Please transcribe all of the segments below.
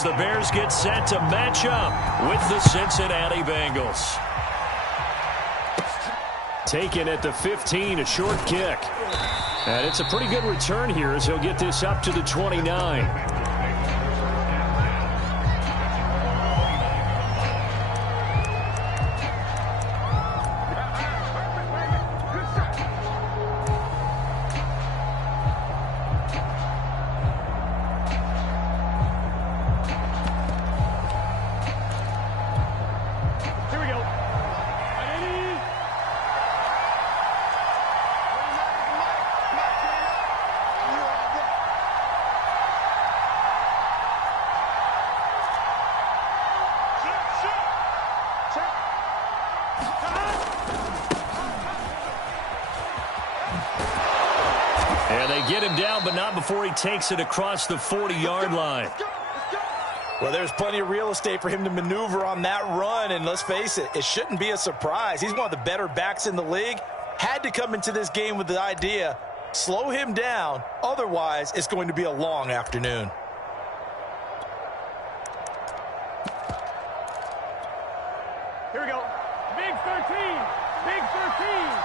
as the Bears get set to match up with the Cincinnati Bengals. Taken at the 15, a short kick. And it's a pretty good return here as he'll get this up to the 29. Get him down, but not before he takes it across the 40-yard line. Well, there's plenty of real estate for him to maneuver on that run, and let's face it, it shouldn't be a surprise. He's one of the better backs in the league. Had to come into this game with the idea, slow him down, otherwise it's going to be a long afternoon. Here we go. Big 13. Big 13.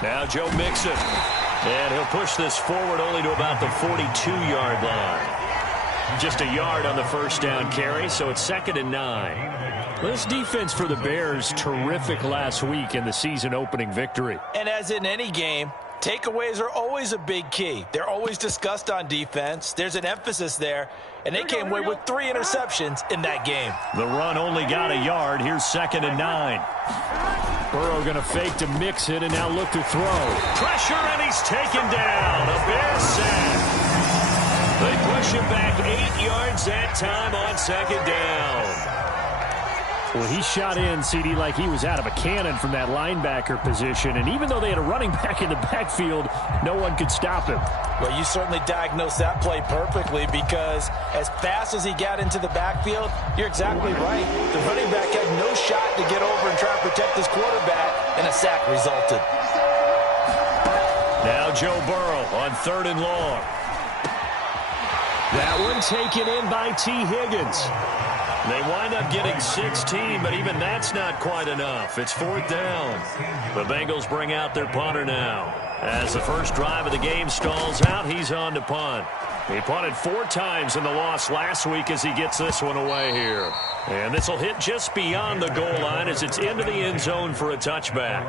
Now Joe Mixon. And he'll push this forward only to about the 42-yard line. Just a yard on the first down carry, so it's 2nd and 9. This defense for the Bears, terrific last week in the season-opening victory. And as in any game, takeaways are always a big key. They're always discussed on defense. There's an emphasis there, and they came away with 3 interceptions in that game. The run only got a yard. Here's 2nd and 9. Burrow going to fake to Mixon and now look to throw. Pressure, and he's taken down. A Bears sack. They push him back 8 yards that time on 2nd down. Well, he shot in, CD, like he was out of a cannon from that linebacker position. And even though they had a running back in the backfield, no one could stop him. Well, you certainly diagnosed that play perfectly because as fast as he got into the backfield, you're exactly right. The running back had no shot to get over and try and protect his quarterback, and a sack resulted. Now Joe Burrow on 3rd and long. That one taken in by T. Higgins. They wind up getting 16, but even that's not quite enough. It's 4th down. The Bengals bring out their punter now. As the first drive of the game stalls out, he's on to punt. He punted 4 times in the loss last week as he gets this one away here. And this will hit just beyond the goal line as it's into the end zone for a touchback.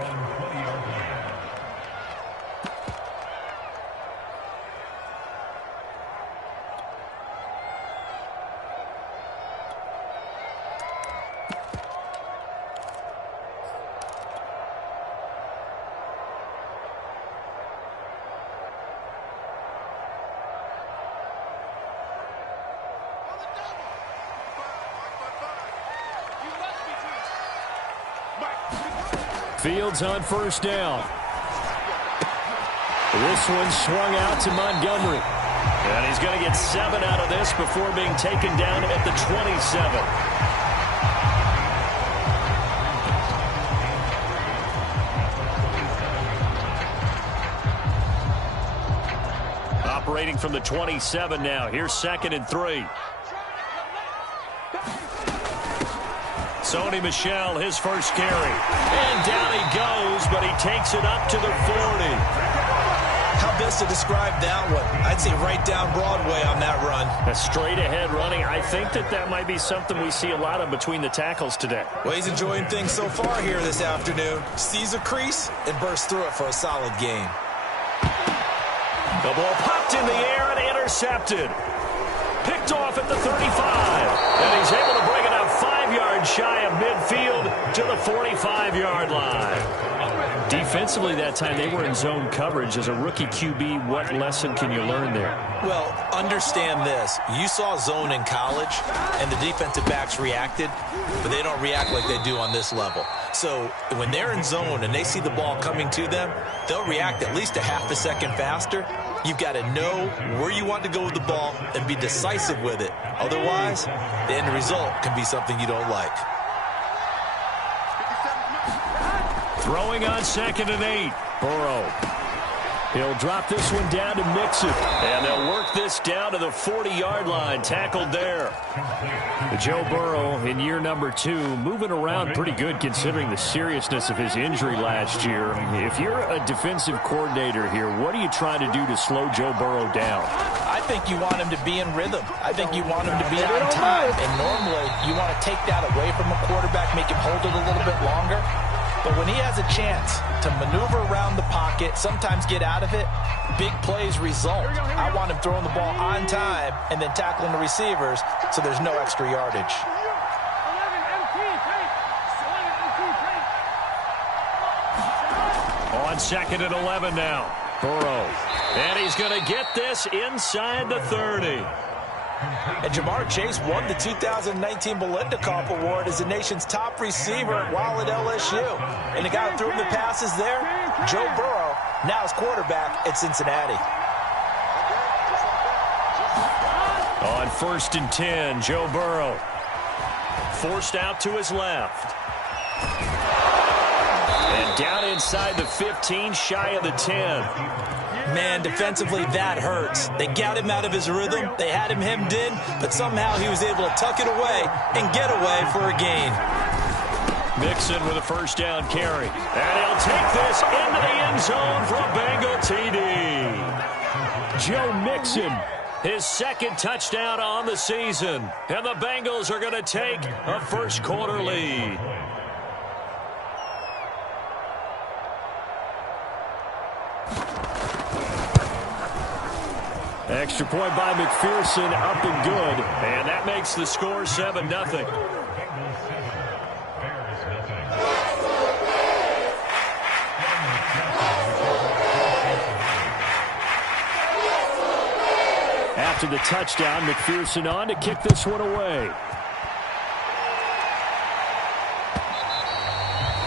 Fields on 1st down. This one swung out to Montgomery. And he's going to get 7 out of this before being taken down at the 27. Operating from the 27 now. Here's 2nd and 3. Sony Michel, his first carry. And down he goes, but he takes it up to the 40. How best to describe that one? I'd say right down Broadway on that run. A straight-ahead running. I think that might be something we see a lot of between the tackles today. Well, he's enjoying things so far here this afternoon. Sees a crease and bursts through it for a solid game. The ball popped in the air and intercepted. Picked off at the 35. And he's able to bring it up 5 yards shy of midfield to the 45-yard line. Defensively that time, they were in zone coverage. As a rookie QB, what lesson can you learn there? Well, understand this. You saw zone in college, and the defensive backs reacted, but they don't react like they do on this level. So when they're in zone and they see the ball coming to them, they'll react at least a half a second faster. You've got to know where you want to go with the ball and be decisive with it. Otherwise, the end result can be something you don't like. Throwing on 2nd and 8. Burrow. He'll drop this one down to Mixon. And they'll work this down to the 40-yard line. Tackled there. Joe Burrow in year number 2, moving around pretty good considering the seriousness of his injury last year. If you're a defensive coordinator here, what are you trying to do to slow Joe Burrow down? I think you want him to be in rhythm. I think you want him to be on time. And normally you want to take that away from a quarterback, make him hold it a little bit longer. But when he has a chance to maneuver around the pocket, sometimes get out of it, big plays result. I want him throwing the ball on time and then tackling the receivers so there's no extra yardage. On 2nd and 11 now. Burrow. And he's going to get this inside the 30. And Jamar Chase won the 2019 Belendikoff Award as the nation's top receiver while at LSU. And the guy who threw him the passes there, Joe Burrow, now is quarterback at Cincinnati. On 1st and 10, Joe Burrow. Forced out to his left. And down inside the 15, shy of the 10. Man, defensively, that hurts. They got him out of his rhythm. They had him hemmed in, but somehow he was able to tuck it away and get away for a gain. Mixon with a first down carry. And he'll take this into the end zone for a Bengal TD. Joe Mixon, his 2nd touchdown on the season. And the Bengals are going to take a first-quarter lead. Extra point by McPherson, up and good. And that makes the score 7-0. After the touchdown, McPherson on to kick this one away.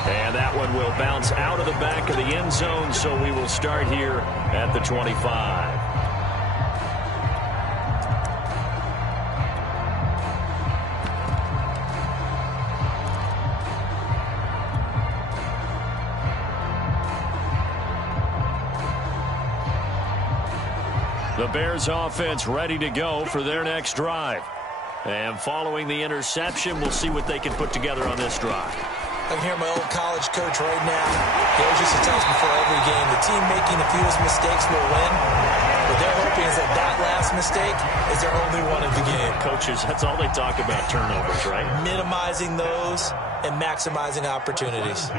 And that one will bounce out of the back of the end zone, so we will start here at the 25. The Bears offense ready to go for their next drive. And following the interception, we'll see what they can put together on this drive. I can hear my old college coach right now. He always used to tell us before every game, the team making the fewest mistakes will win. What they're hoping is that that last mistake is their only one of the game. Coaches, that's all they talk about, turnovers, right? Minimizing those and maximizing opportunities.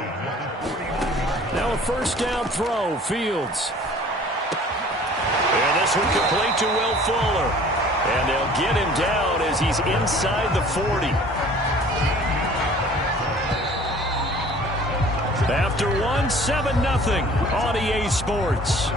Now a first down throw, Fields. And this one complete to Will Fuller. And they'll get him down as he's inside the 40. After one, 7-0 on EA Sports.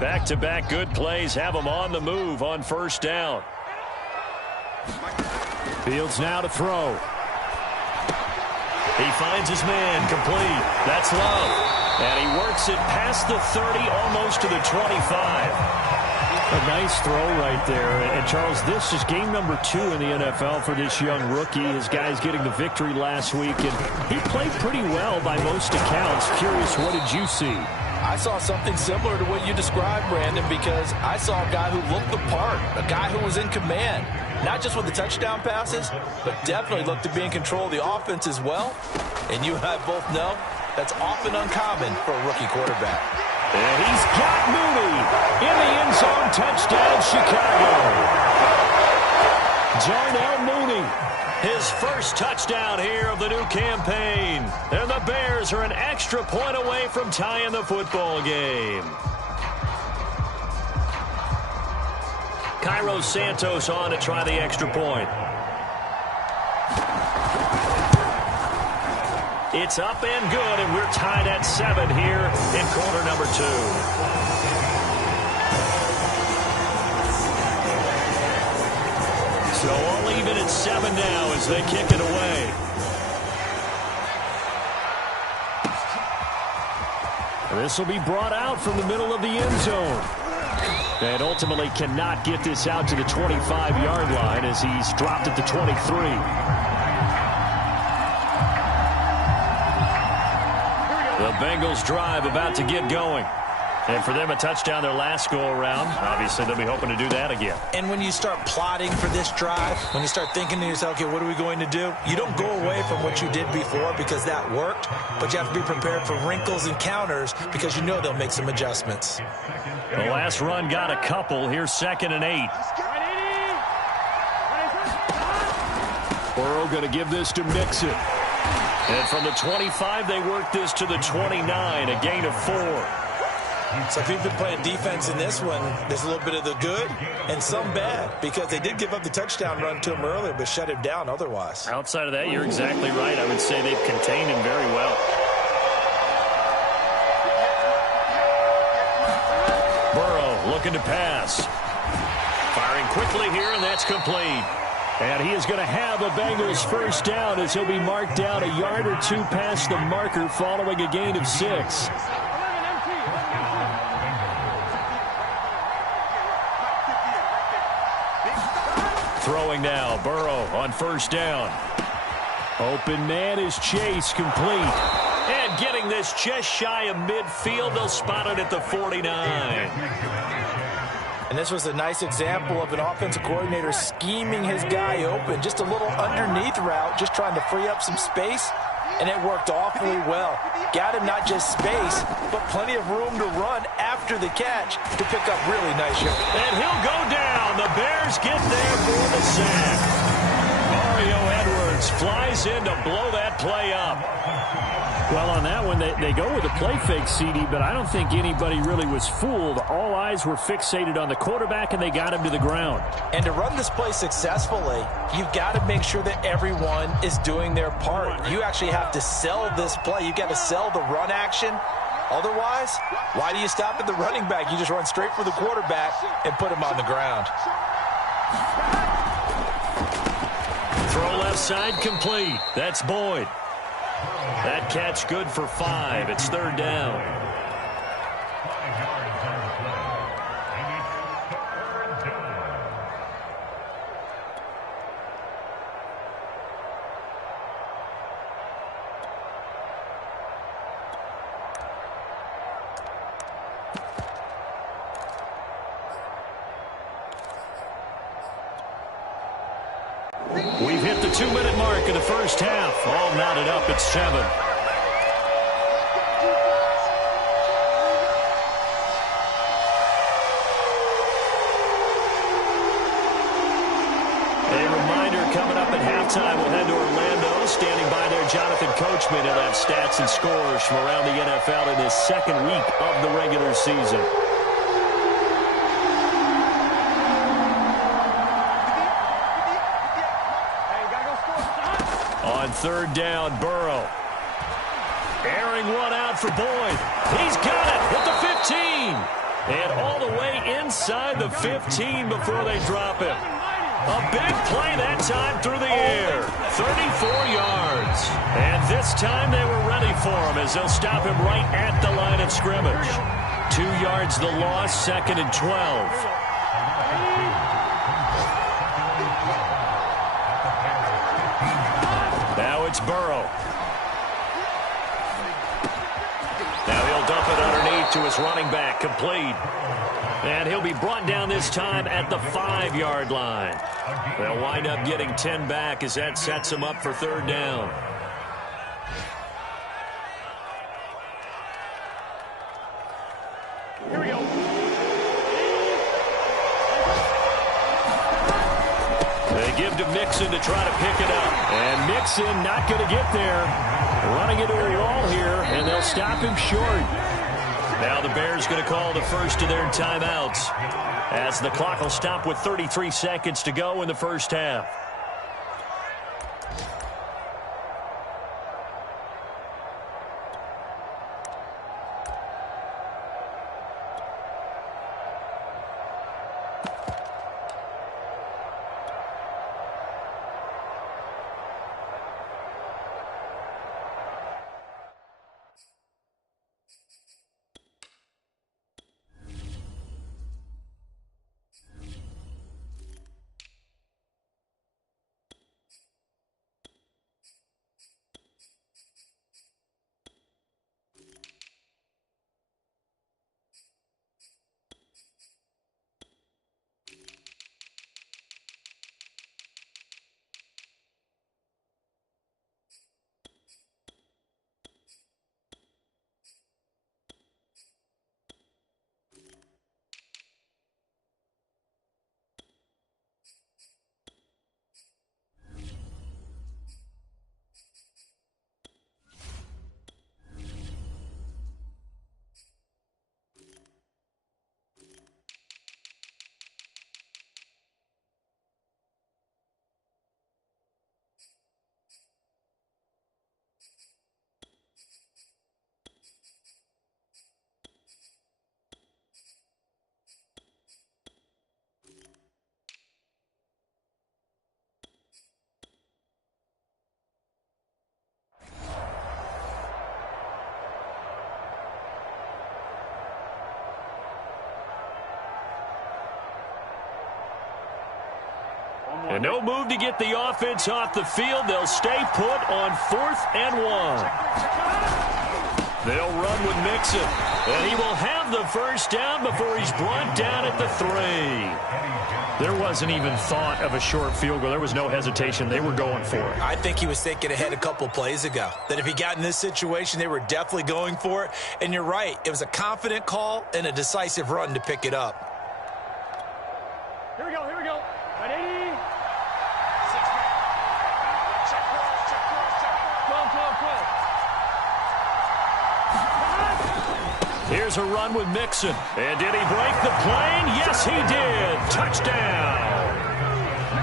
Back-to-back good plays have them on the move on first down. Fields now to throw. He finds his man, complete. That's Love. And he works it past the 30, almost to the 25. A nice throw right there. And Charles, this is game number 2 in the NFL for this young rookie. His guys getting the victory last week, and he played pretty well by most accounts. Curious, what did you see? I saw something similar to what you described, Brandon, because I saw a guy who looked the part, a guy who was in command, not just with the touchdown passes, but definitely looked to be in control of the offense as well. And you and I both know that's often uncommon for a rookie quarterback. And he's got Mooney in the end zone. Touchdown, Chicago. Darnell Mooney, his first touchdown here of the new campaign. And the Bears are an extra point away from tying the football game. Cairo Santos on to try the extra point. It's up and good, and we're tied at 7 here in quarter number 2. So all even at 7 now as they kick it away. This will be brought out from the middle of the end zone. And ultimately cannot get this out to the 25-yard line as he's dropped at the 23. The Bengals drive about to get going. And for them, a touchdown their last go-around. Obviously, they'll be hoping to do that again. And when you start plotting for this drive, when you start thinking to yourself, okay, what are we going to do? You don't go away from what you did before because that worked, but you have to be prepared for wrinkles and counters because you know they'll make some adjustments. The last run got a couple. Here's 2nd and 8. Burrow going to give this to Mixon. And from the 25, they work this to the 29, a gain of 4. So if you've been playing defense in this one, there's a little bit of the good and some bad because they did give up the touchdown run to him earlier but shut him down otherwise. Outside of that, you're exactly right. I would say they've contained him very well. Burrow looking to pass. Firing quickly here, and that's complete. And he is going to have a Bengals first down as he'll be marked down a yard or two past the marker following a gain of 6. Throwing now, Burrow on first down. Open man is Chase, complete. And getting this just shy of midfield, they'll spot it at the 49. And this was a nice example of an offensive coordinator scheming his guy open. Just a little underneath route, just trying to free up some space, and it worked awfully well. Got him not just space, but plenty of room to run after the catch to pick up really nice yards. And he'll go down. The Bears get there for the sack. Mario Edwards flies in to blow that play up. Well, on that one, they go with a play fake, CD, but I don't think anybody really was fooled. All eyes were fixated on the quarterback, and they got him to the ground. And to run this play successfully, you've got to make sure that everyone is doing their part. You actually have to sell this play. You've got to sell the run action. Otherwise, why do you stop at the running back? You just run straight for the quarterback and put him on the ground. Throw left side complete. That's Boyd. That catch good for 5. It's 3rd down. We've hit the 2-minute mark in the first half. All knotted up at 7. A reminder coming up at halftime. We'll head to Orlando. Standing by there, Jonathan Coachman. He'll have stats and scores from around the NFL in this second week of the regular season. On 3rd down, Burrow. Airing one out for Boyd. He's got it at the 15. And all the way inside the 15 before they drop him. A big play that time through the air. 34 yards. And this time they were ready for him as they'll stop him right at the line of scrimmage. 2 yards the loss, 2nd and 12. Now it's Burrow. Now he'll dump it underneath to his running back, complete. And he'll be brought down this time at the 5-yard line. They'll wind up getting 10 back as that sets him up for 3rd down. Here we go. They give to Mixon to try to pick it up. And Mixon not going to get there. Running into a wall here, and they'll stop him short. Now the Bears going to call the first of their timeouts as the clock will stop with 33 seconds to go in the first half. And no move to get the offense off the field. They'll stay put on 4th and 1. They'll run with Mixon. And he will have the first down before he's brought down at the 3. There wasn't even thought of a short field goal. There was no hesitation. They were going for it. I think he was thinking ahead a couple plays ago, that if he got in this situation, they were definitely going for it. And you're right. It was a confident call and a decisive run to pick it up. Here we go, here we go. 180. 12. Here's a run with Mixon. And did he break the plane? Yes, he did. Touchdown.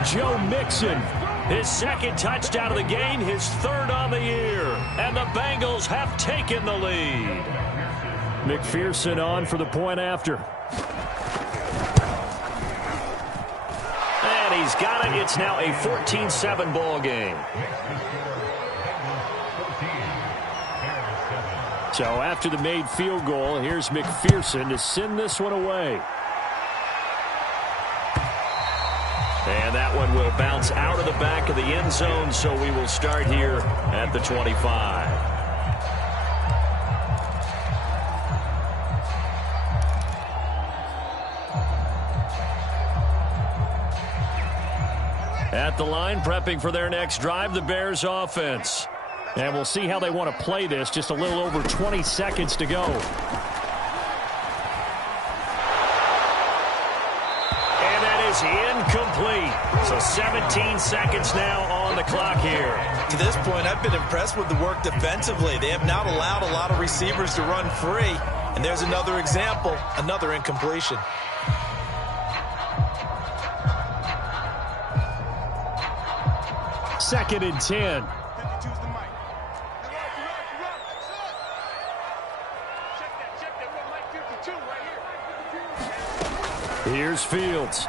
Joe Mixon, his 2nd touchdown of the game, his 3rd on the year. And the Bengals have taken the lead. McPherson on for the point after. And he's got it. It's now a 14-7 ball game. So after the made field goal, here's McPherson to send this one away. And that one will bounce out of the back of the end zone, so we will start here at the 25. At the line, prepping for their next drive, the Bears offense. And we'll see how they want to play this. Just a little over 20 seconds to go. And that is incomplete. So 17 seconds now on the clock here. To this point, I've been impressed with the work defensively. They have not allowed a lot of receivers to run free. And there's another example, another incompletion. Second and 10. Here's Fields.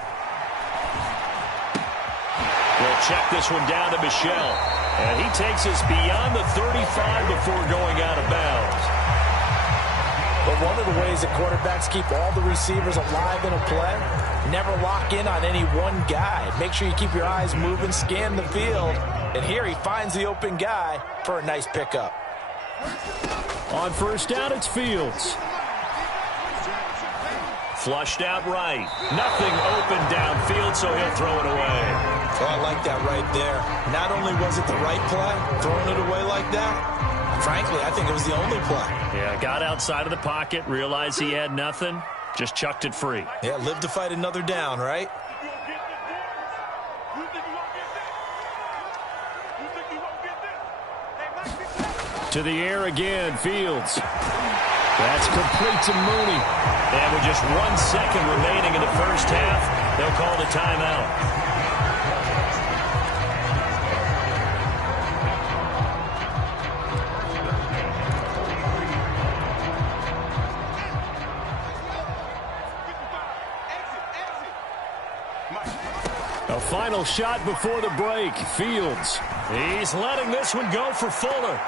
We'll check this one down to Michel. And he takes us beyond the 35 before going out of bounds. But one of the ways that quarterbacks keep all the receivers alive in a play, never lock in on any one guy. Make sure you keep your eyes moving, scan the field. And here he finds the open guy for a nice pickup. On first down, it's Fields. Flushed out right. Nothing open downfield, so he'll throw it away. Oh, I like that right there. Not only was it the right play, throwing it away like that, frankly, I think it was the only play. Yeah, got outside of the pocket, realized he had nothing, just chucked it free. Yeah, live to fight another down, right? To the air again, Fields. That's complete to Mooney. And with just 1 second remaining in the first half, they'll call the timeout. A final shot before the break. Fields. He's letting this one go for Fuller.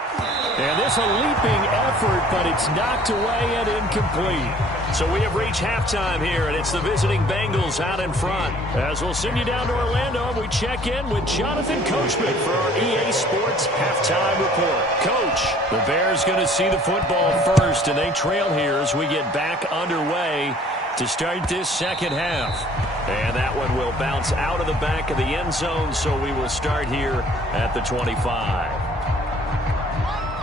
And this a leaping effort, but it's knocked away and incomplete. So we have reached halftime here, and it's the visiting Bengals out in front. As we'll send you down to Orlando, and we check in with Jonathan Coachman for our EA Sports Halftime Report. Coach, the Bears going to see the football first, and they trail here as we get back underway to start this second half. And that one will bounce out of the back of the end zone, so we will start here at the 25.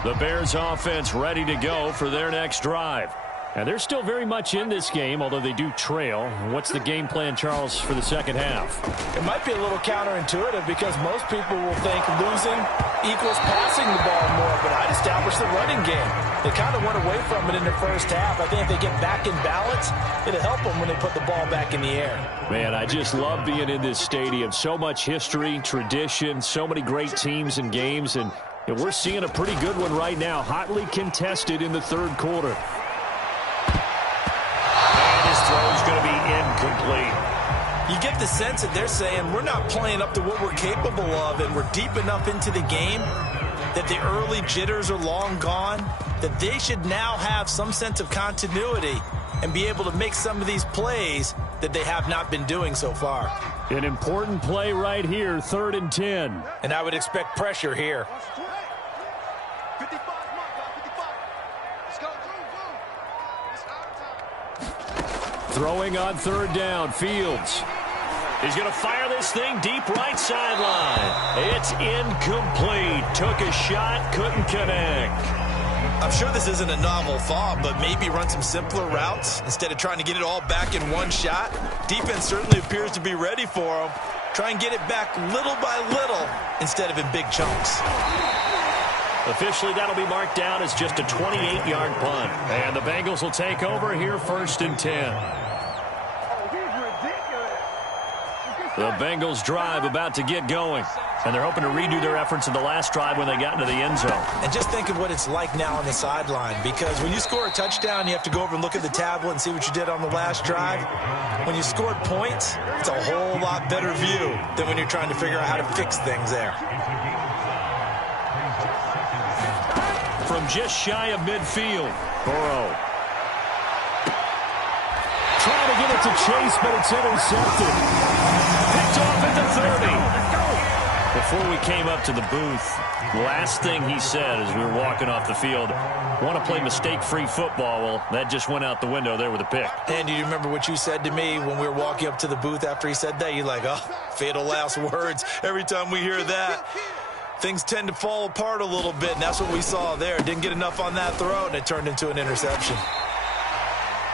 The Bears offense ready to go for their next drive. And they're still very much in this game, although they do trail. What's the game plan, Charles, for the second half? It might be a little counterintuitive because most people will think losing equals passing the ball more, but I'd establish the running game. They kind of went away from it in the first half. I think if they get back in balance, it'll help them when they put the ball back in the air. Man, I just love being in this stadium. So much history, tradition, so many great teams and games, and we're seeing a pretty good one right now, hotly contested in the third quarter. His throw is going to be incomplete. You get the sense that they're saying we're not playing up to what we're capable of, and we're deep enough into the game that the early jitters are long gone, that they should now have some sense of continuity and be able to make some of these plays that they have not been doing so far. An important play right here, 3rd and 10. And I would expect pressure here. Throwing on 3rd down, Fields. He's going to fire this thing deep right sideline. It's incomplete. Took a shot, couldn't connect. I'm sure this isn't a novel thought, but maybe run some simpler routes instead of trying to get it all back in one shot. Defense certainly appears to be ready for him. Try and get it back little by little instead of in big chunks. Officially, that'll be marked down as just a 28-yard punt. And the Bengals will take over here, 1st and 10. The Bengals drive about to get going. And they're hoping to redo their efforts in the last drive when they got into the end zone. And just think of what it's like now on the sideline, because when you score a touchdown, you have to go over and look at the tablet and see what you did on the last drive. When you scored points, it's a whole lot better view than when you're trying to figure out how to fix things there. From just shy of midfield, Burrow. Trying to get it to Chase, but it's intercepted. Picked off at the 30. Before we came up to the booth, last thing he said as we were walking off the field, want to play mistake-free football. Well, that just went out the window there with a pick. And do you remember what you said to me when we were walking up to the booth after he said that? You're like, oh, fatal last words. Every time we hear that, things tend to fall apart a little bit, and that's what we saw there. Didn't get enough on that throw, and it turned into an interception.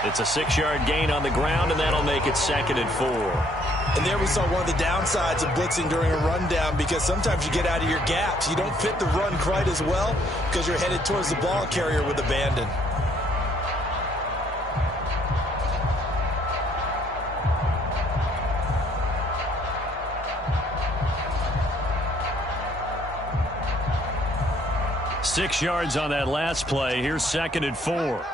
It's a 6-yard gain on the ground, and that'll make it 2nd and 4. And there we saw one of the downsides of blitzing during a rundown, because sometimes you get out of your gaps. You don't fit the run quite as well because you're headed towards the ball carrier with abandon. Six yards on that last play. Here's 2nd and 4.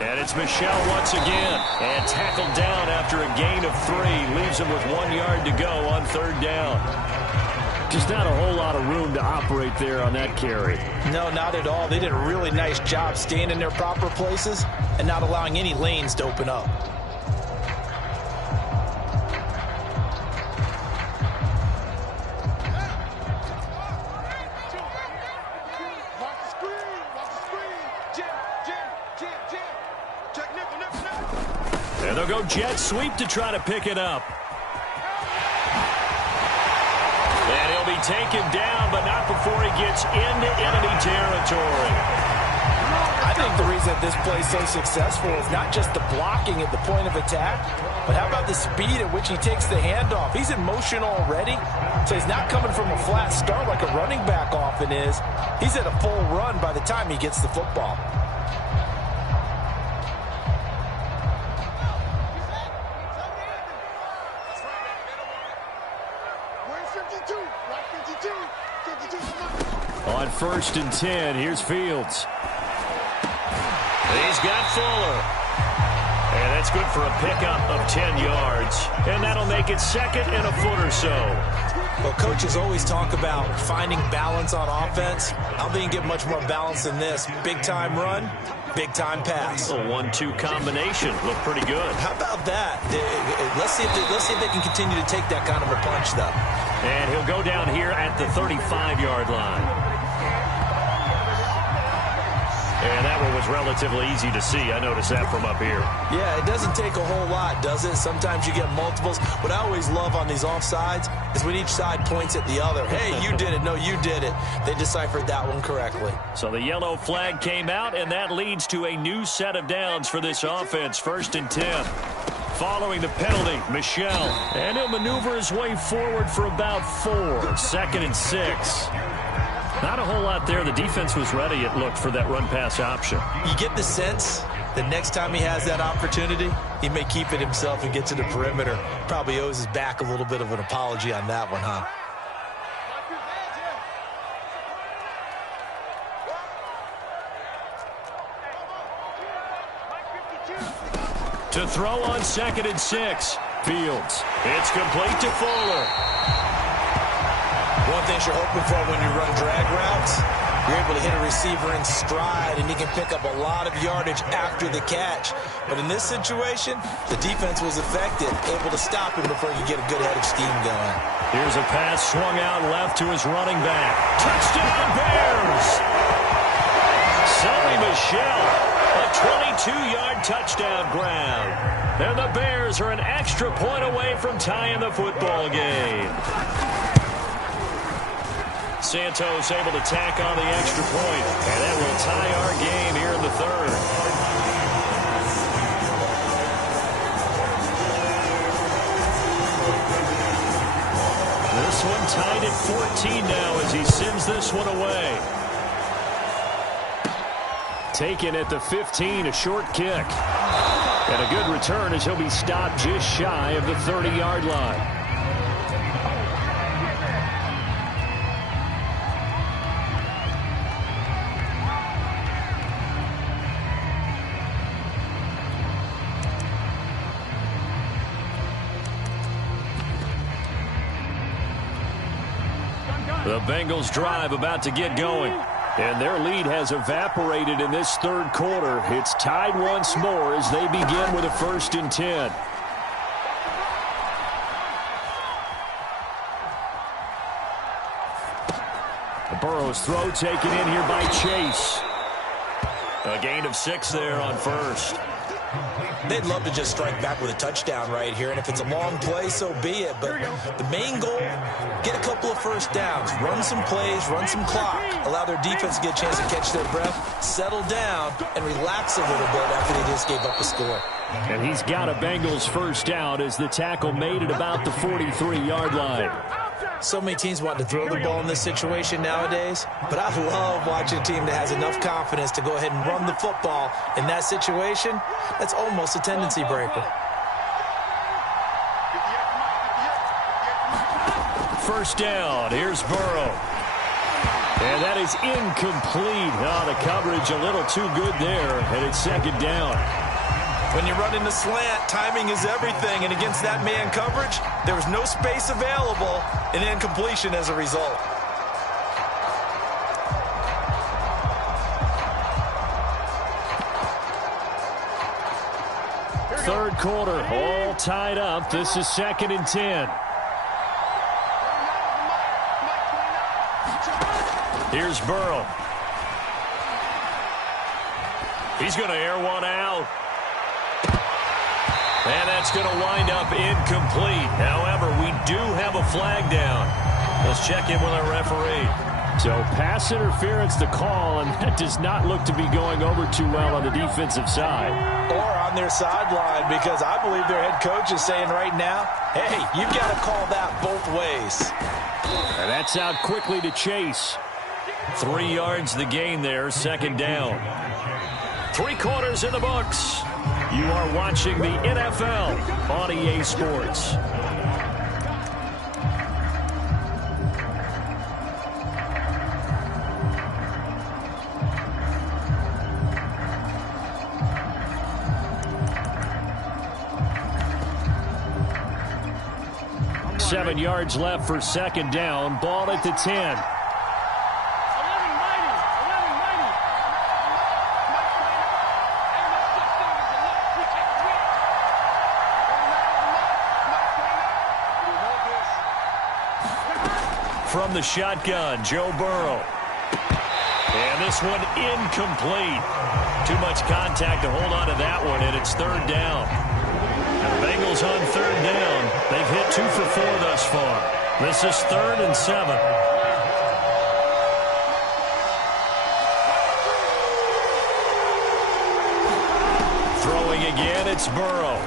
And it's Michel once again. And tackled down after a gain of 3. Leaves him with 1 yard to go on 3rd down. Just not a whole lot of room to operate there on that carry. No, not at all. They did a really nice job staying in their proper places and not allowing any lanes to open up. And they'll go jet sweep to try to pick it up. And he'll be taken down, but not before he gets into enemy territory. I think the reason that this play is so successful is not just the blocking at the point of attack, but how about the speed at which he takes the handoff? He's in motion already, so he's not coming from a flat start like a running back often is. He's at a full run by the time he gets the football. On 1st and 10, here's Fields. He's got Fuller. And that's good for a pickup of 10 yards. And that'll make it 2nd and a foot or so. Well, coaches always talk about finding balance on offense. I don't think you get much more balance than this. Big-time run, big-time pass. A 1-2 combination. Look pretty good. How about that? Let's see if they can continue to take that kind of a punch, though. And he'll go down here at the 35-yard line. And that one was relatively easy to see. I noticed that from up here. Yeah, it doesn't take a whole lot, does it? Sometimes you get multiples. What I always love on these offsides is when each side points at the other. Hey, you did it. No, you did it. They deciphered that one correctly. So the yellow flag came out, and that leads to a new set of downs for this offense. 1st and 10. Following the penalty, Michel. And he'll maneuver his way forward for about 4. 2nd and 6. Not a whole lot there. The defense was ready, it looked, for that run-pass option. You get the sense that next time he has that opportunity, he may keep it himself and get to the perimeter. Probably owes his back a little bit of an apology on that one, huh? To throw on 2nd and 6. Fields. It's complete to Fuller. One thing you're hoping for when you run drag routes You're able to hit a receiver in stride, and he can pick up a lot of yardage after the catch. But in this situation, the defense was effective, able to stop him before he could get a good head of steam going. Here's a pass swung out left to his running back. Touchdown, Bears! Sony Michel, a 22-yard touchdown grab. And the Bears are an extra point away from tying the football game. Santos able to tack on the extra point, and that will tie our game here in the third. This one tied at 14 now as he sends this one away. Taken at the 15, a short kick. And a good return as he'll be stopped just shy of the 30-yard line. The Bengals drive about to get going. And their lead has evaporated in this third quarter. It's tied once more as they begin with a 1st and 10. Burrow's throw taken in here by Chase. A gain of 6 there on first. They'd love to just strike back with a touchdown right here, and if it's a long play, so be it. But the main goal, get a couple of first downs, run some plays, run some clock, allow their defense to get a chance to catch their breath, settle down, and relax a little bit after they just gave up a score. And he's got a Bengals first down as the tackle made at about the 43-yard line. So many teams want to throw the ball in this situation nowadays, but I love watching a team that has enough confidence to go ahead and run the football. In that situation, that's almost a tendency breaker. First down, here's Burrow. And that is incomplete. Oh, the coverage a little too good there, and it's 2nd down. When you're running the slant, timing is everything, and against that man coverage, there was no space available, and incompletion as a result. Third quarter, all tied up. This is 2nd and 10. Here's Burrow. He's going to air one out. And that's going to wind up incomplete. However, we do have a flag down. Let's check in with our referee. So pass interference to call, and that does not look to be going over too well on the defensive side. Or on their sideline, because I believe their head coach is saying right now, hey, you've got to call that both ways. And that's out quickly to Chase. 3 yards the gain there, 2nd down. 3 quarters in the books. You are watching the NFL on EA Sports. Seven yards left for 2nd down. Ball at the 10. From the shotgun, Joe Burrow. And this one incomplete. Too much contact to hold on to that one, and it's 3rd down. And the Bengals on 3rd down. They've hit 2 for 4 thus far. This is 3rd and 7. Throwing again, it's Burrow.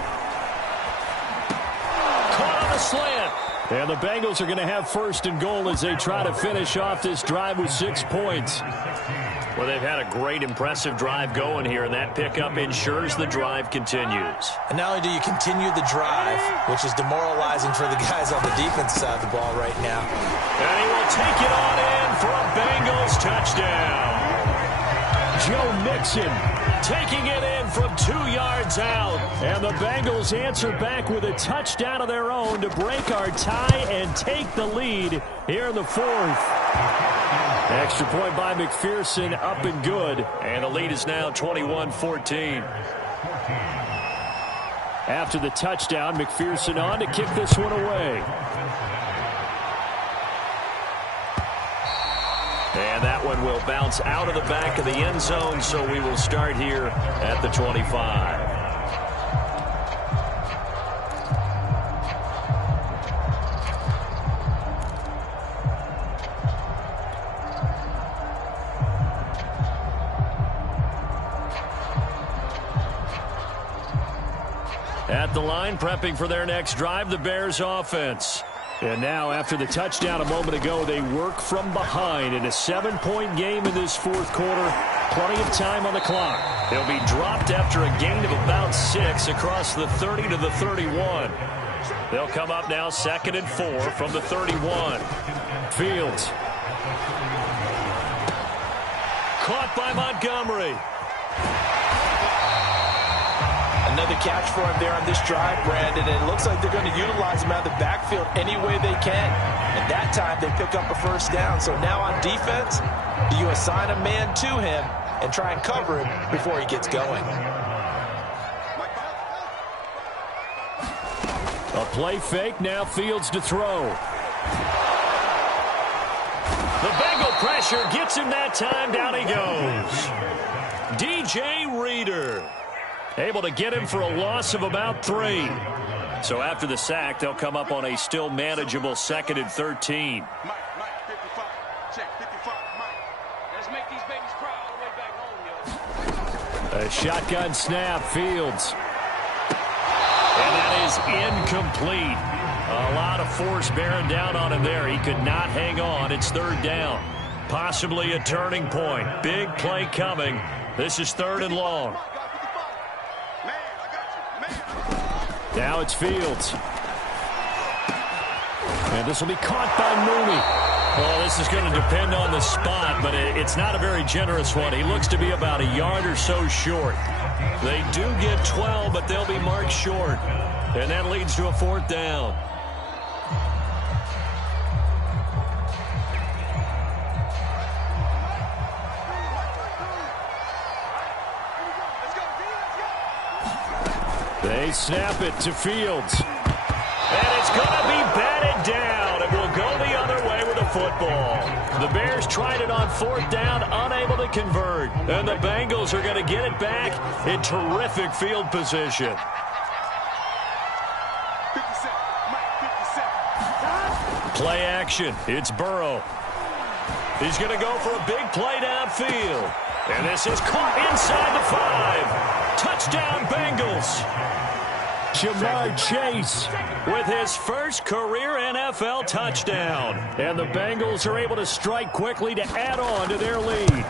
Caught on the slant. And the Bengals are going to have 1st and goal as they try to finish off this drive with 6 points. Well, they've had a great, impressive drive going here, and that pickup ensures the drive continues. And not only do you continue the drive, which is demoralizing for the guys on the defense side of the ball right now. And he will take it on in for a Bengals touchdown. Joe Mixon taking it in from 2 yards out. And the Bengals answer back with a touchdown of their own to break our tie and take the lead here in the 4th. Extra point by McPherson, up and good. And the lead is now 21-14. After the touchdown, McPherson on to kick this one away. And that one will bounce out of the back of the end zone, so we will start here at the 25. At the line, prepping for their next drive, the Bears offense. And now, after the touchdown a moment ago, they work from behind in a 7-point game in this fourth quarter. Plenty of time on the clock. They'll be dropped after a gain of about 6 across the 30 to the 31. They'll come up now 2nd and 4 from the 31. Fields. Caught by Montgomery. Another catch for him there on this drive, Brandon. And it looks like they're going to utilize him out of the backfield any way they can. And that time they pick up a first down. So now on defense, do you assign a man to him and try and cover him before he gets going? A play fake, now Fields to throw. The Bengal pressure gets him that time. Down he goes. DJ Reader. Able to get him for a loss of about 3. So after the sack, they'll come up on a still manageable 2nd and 13. Mike, 55. Check, 55, Mike. Let's make these babies cry all the way back home, yo. A shotgun snap, Fields. And that is incomplete. A lot of force bearing down on him there. He could not hang on. It's 3rd down. Possibly a turning point. Big play coming. This is 3rd and long. Now it's Fields. And this will be caught by Mooney. Well, this is going to depend on the spot, but it's not a very generous one. He looks to be about a yard or so short. They do get 12, but they'll be marked short. And that leads to a 4th down. They snap it to Fields. And it's going to be batted down. It will go the other way with the football. The Bears tried it on 4th down, unable to convert. And the Bengals are going to get it back in terrific field position. 57, Mike, 57. Play action. It's Burrow. He's going to go for a big play downfield. And this is caught inside the 5. Touchdown, Bengals. Jamar Chase with his first career NFL touchdown. And the Bengals are able to strike quickly to add on to their lead.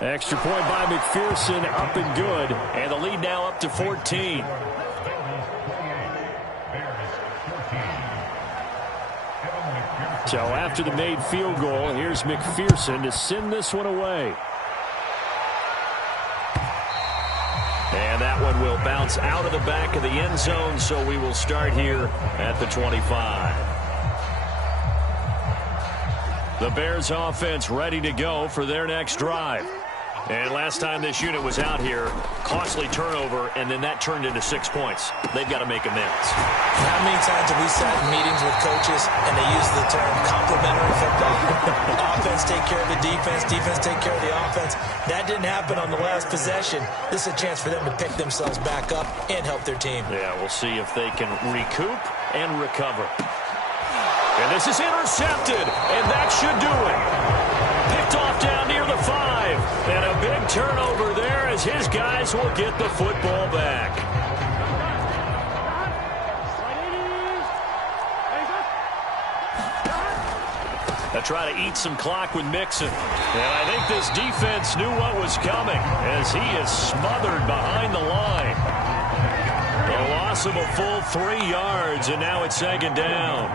Extra point by McPherson, up and good. And the lead now up to 14. So after the made field goal, here's McPherson to send this one away. And that one will bounce out of the back of the end zone, so we will start here at the 25. The Bears offense ready to go for their next drive. And last time this unit was out here, costly turnover, and then that turned into 6 points. They've got to make amends. How many times have we sat in meetings with coaches and they use the term complementary football? Offense take care of the defense, defense take care of the offense. That didn't happen on the last possession. This is a chance for them to pick themselves back up and help their team. Yeah, we'll see if they can recoup and recover. And this is intercepted, and that should do it. Picked off down near the 5. And a big turnover there as his guys will get the football back. They try to eat some clock with Mixon. And I think this defense knew what was coming as he is smothered behind the line. A loss of a full 3 yards, and now it's 2nd down.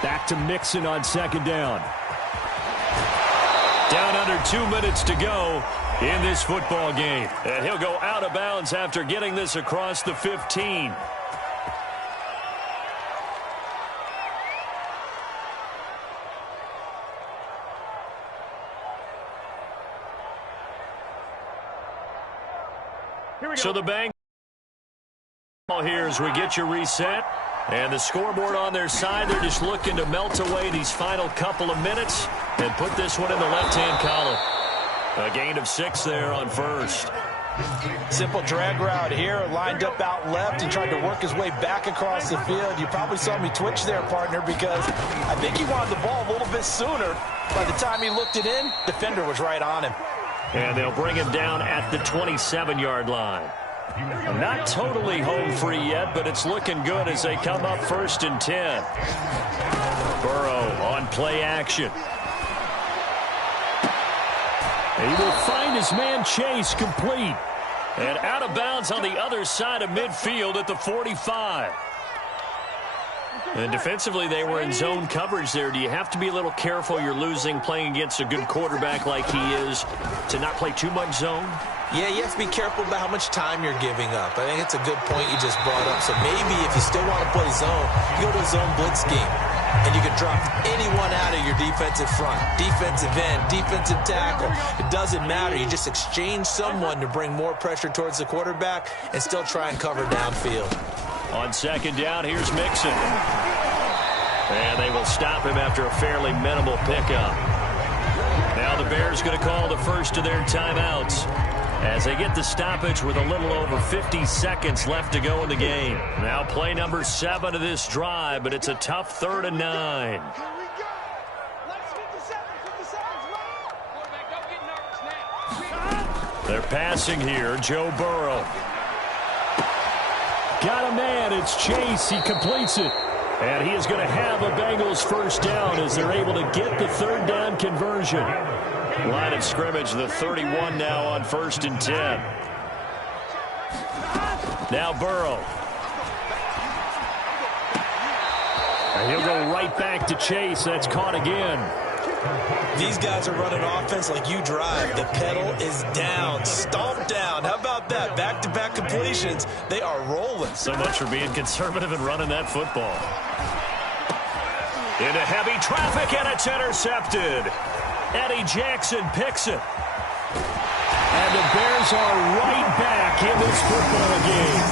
Back to Mixon on 2nd down. Down under 2 minutes to go in this football game. And he'll go out of bounds after getting this across the 15. So the Bengals here as we get you reset. And the scoreboard on their side, they're just looking to melt away these final couple of minutes and put this one in the left-hand column. A gain of 6 there on first. Simple drag route here, lined up out left and tried to work his way back across the field. You probably saw me twitch there, partner, because I think he wanted the ball a little bit sooner. By the time he looked it in, defender was right on him. And they'll bring him down at the 27-yard line. Not totally home free yet, but it's looking good as they come up 1st and 10. Burrow on play action. He will find his man Chase complete. And out of bounds on the other side of midfield at the 45. And defensively, they were in zone coverage there. Do you have to be a little careful you're losing playing against a good quarterback like he is to not play too much zone? Yeah, you have to be careful about how much time you're giving up. I think it's a good point you just brought up. So maybe if you still want to play zone, you go to a zone blitz scheme. And you can drop anyone out of your defensive front, defensive end, defensive tackle. It doesn't matter. You just exchange someone to bring more pressure towards the quarterback and still try and cover downfield. On 2nd down, here's Mixon. And they will stop him after a fairly minimal pickup. Now the Bears going to call the first of their timeouts as they get the stoppage with a little over 50 seconds left to go in the game. Now play number 7 of this drive, but it's a tough 3rd and 9. They're passing here. Joe Burrow. Got a man. It's Chase. He completes it. And he is going to have a Bengals first down as they're able to get the 3rd down conversion. Line of scrimmage, the 31 now on 1st and 10. Now Burrow. And he'll go right back to Chase. That's caught again. These guys are running offense like you drive. The pedal is down, stomped down. How about that? Back-to-back completions. They are rolling. So much for being conservative and running that football. Into heavy traffic, and it's intercepted. Eddie Jackson picks it. And the Bears are right back in this football game.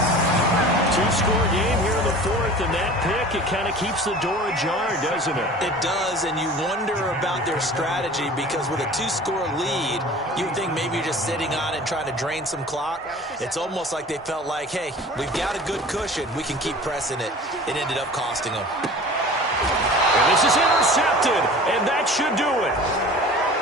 2-score game here in the 4th, and that pick, it kind of keeps the door ajar, doesn't it? It does, and you wonder about their strategy because with a 2-score lead, you would think maybe you're just sitting on it trying to drain some clock. It's almost like they felt like, hey, we've got a good cushion. We can keep pressing it. It ended up costing them. And this is intercepted, and that should do it.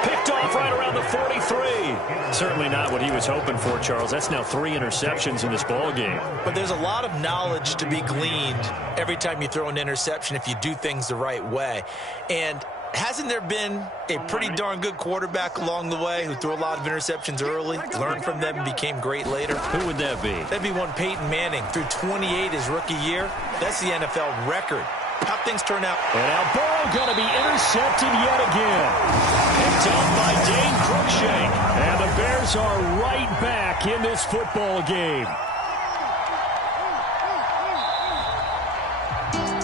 Picked off right around the 43. Certainly not what he was hoping for, Charles. That's now 3 interceptions in this ball game. But there's a lot of knowledge to be gleaned every time you throw an interception if you do things the right way. And hasn't there been a pretty darn good quarterback along the way who threw a lot of interceptions early, learned from them, and became great later? Who would that be? That'd be one Peyton Manning. Threw 28 his rookie year. That's the NFL record. How things turn out. And now Burrow going to be intercepted yet again. Picked up by Dane Cruikshank. And the Bears are right back in this football game.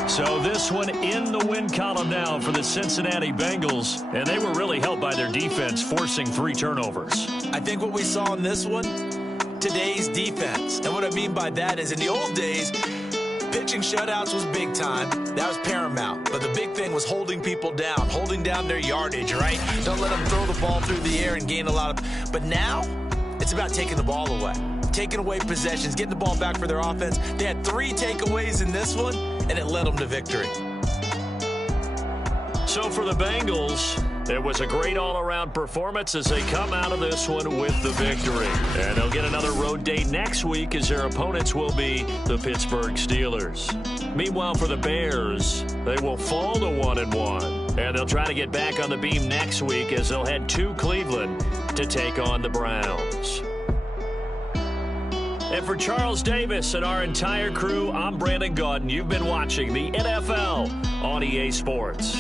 So this one in the win column now for the Cincinnati Bengals. And they were really helped by their defense, forcing 3 turnovers. I think what we saw in this one, today's defense. And what I mean by that is in the old days, pitching shutouts was big time. That was paramount. But the big thing was holding people down, holding down their yardage, right? Don't let them throw the ball through the air and gain a lot of... But now, it's about taking the ball away. Taking away possessions, getting the ball back for their offense. They had 3 takeaways in this one, and it led them to victory. So for the Bengals, it was a great all-around performance as they come out of this one with the victory. And they'll get another road date next week as their opponents will be the Pittsburgh Steelers. Meanwhile, for the Bears, they will fall to 1-1. And they'll try to get back on the beam next week as they'll head to Cleveland to take on the Browns. And for Charles Davis and our entire crew, I'm Brandon Gaudin. You've been watching the NFL on EA Sports.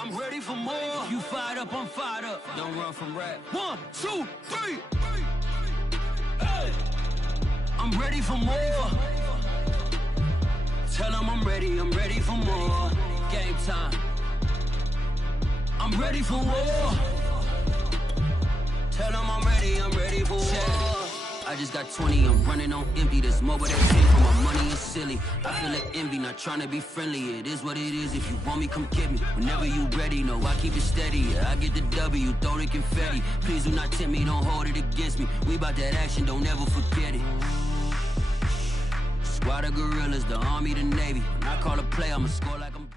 I'm ready for more. You fired up, I'm fired up. Don't run from rap. 1, 2, 3. Hey. I'm ready for more. Tell them I'm ready for more. Game time. I'm ready for war. Tell them I'm ready for war. I just got 20, I'm running on empty. There's more where that came from, my money is silly. I feel like envy, not trying to be friendly. It is what it is, if you want me, come get me. Whenever you ready, no, I keep it steady. Yeah, I get the W, throw the confetti. Please do not tempt me, don't hold it against me. We bout that action, don't ever forget it. Squad of gorillas, the army, the navy. When I call a play, I'ma score like I'm